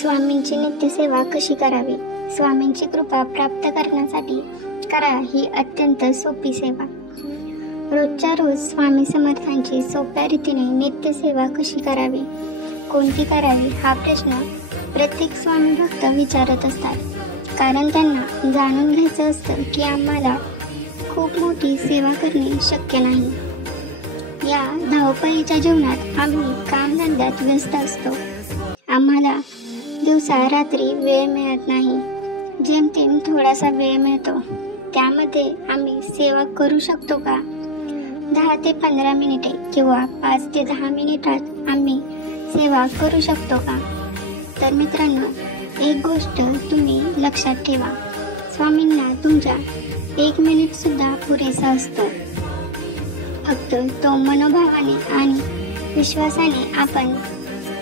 स्वामींची नित्यसेवा कशी करावी? स्वामींची कृपा प्राप्त करण्यासाठी करा ही अत्यंत सोपी सेवा. रोजच्या रोज स्वामी समर्थांची सोप्या रीतीने नित्यसेवा कशी करावी, कोणती करावी हा प्रश्न प्रत्येक स्वामी भक्त विचारत असतात. कारण त्यांना जाणून घ्यायचं असतं की आम्हाला खूप मोठी सेवा करणे शक्य नाही. या धावपळीच्या जीवनात आम्ही कामधंद्यात व्यस्त असतो. आम्हाला दिवसा रात्री वेळ मिळत नाही. जेमतेम थोडासा वेळ मिळतो. त्यामध्ये आम्ही सेवा करू शकतो का? 10 ते 15 मिनिटे किंवा 5 ते 10 मिनिटात आम्ही सेवा करू शकतो का? तर मित्रांनो, एक गोष्ट तुम्ही लक्षात ठेवा, स्वामींना तुमच्या 1 मिनिट सुद्धा पुरेसा असतो. फक्त तो मनोभावाने आणि विश्वासाने आपण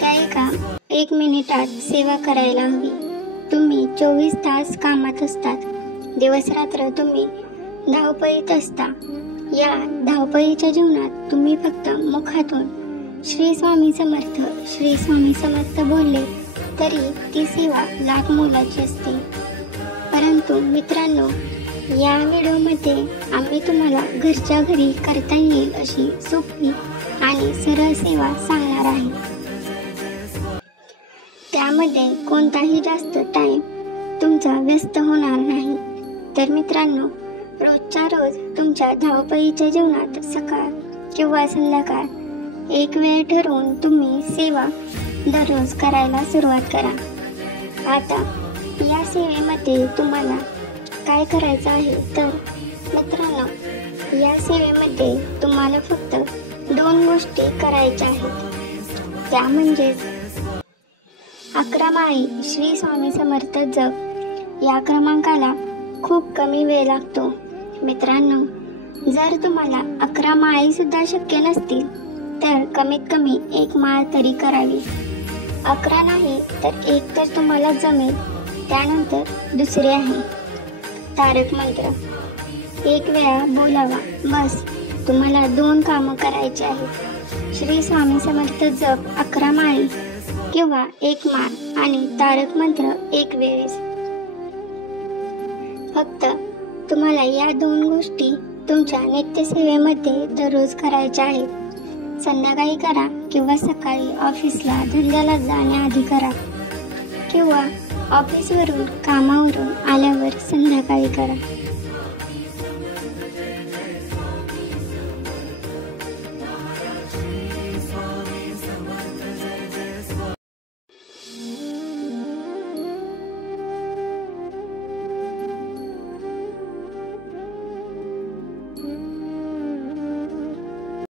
त्या एका 1 मिनिटात सेवा करायला हवी. तुम्ही 24 तास कामात असतात. दिवसरात्र तुम्ही धावपळीत असता. या धावपळीच्या जीवनात तुम्ही फक्त मुखातून श्री स्वामी समर्थ, श्री स्वामी समर्थ बोलले तरी ती सेवा लाख मोलाची असते. परंतु मित्रांनो, या व्हिडिओमध्ये आम्ही तुम्हाला घरच्या घरी करता येईल अशी सोपी आणि सरळ सेवा सांगणार आहे. त्यामध्ये कोणताही जास्त टाइम तुमचा व्यस्त होणार नाही. तर मित्रांनो, रोजच्या रोज तुमच्या धावपळीच्या जीवनात सकाळ किंवा संध्याकाळ एक वेळ ठरवून तुम्ही सेवा दररोज करायला सुरुवात करा. आता या सेवेमध्ये तुम्हाला काय करायचं आहे? तर मित्रांनो, या सेवेमध्ये तुम्हाला फक्त 2 गोष्टी करायच्या आहेत. त्या म्हणजेच 11 माळी श्री स्वामी समर्थ जप. या क्रमांकाला खूप कमी वेळ लागतो. मित्रांनो, जर तुम्हाला 11 माळी सुद्धा शक्य नसतील तर कमीत कमी 1 माळ तरी करावी. 11 नाही तर 1 तर तुम्हाला जमेल. त्यानंतर दुसरे आहे तारक मंत्र. 1 वेळा बोलावा. बस, तुम्हाला 2 कामं करायची आहेत. श्री स्वामी समर्थ जप 11 माळी किंवा 1 माळ आणि तारक मंत्र 1 वेळेस. फक्त तुम्हाला या 2 गोष्टी तुमच्या नित्यसेवेमध्ये दररोज करायच्या आहेत. संध्याकाळी करा किंवा सकाळी ऑफिसला धंद्याला जाण्याआधी करा किंवा ऑफिसवरून कामावरून आल्यावर संध्याकाळी करा.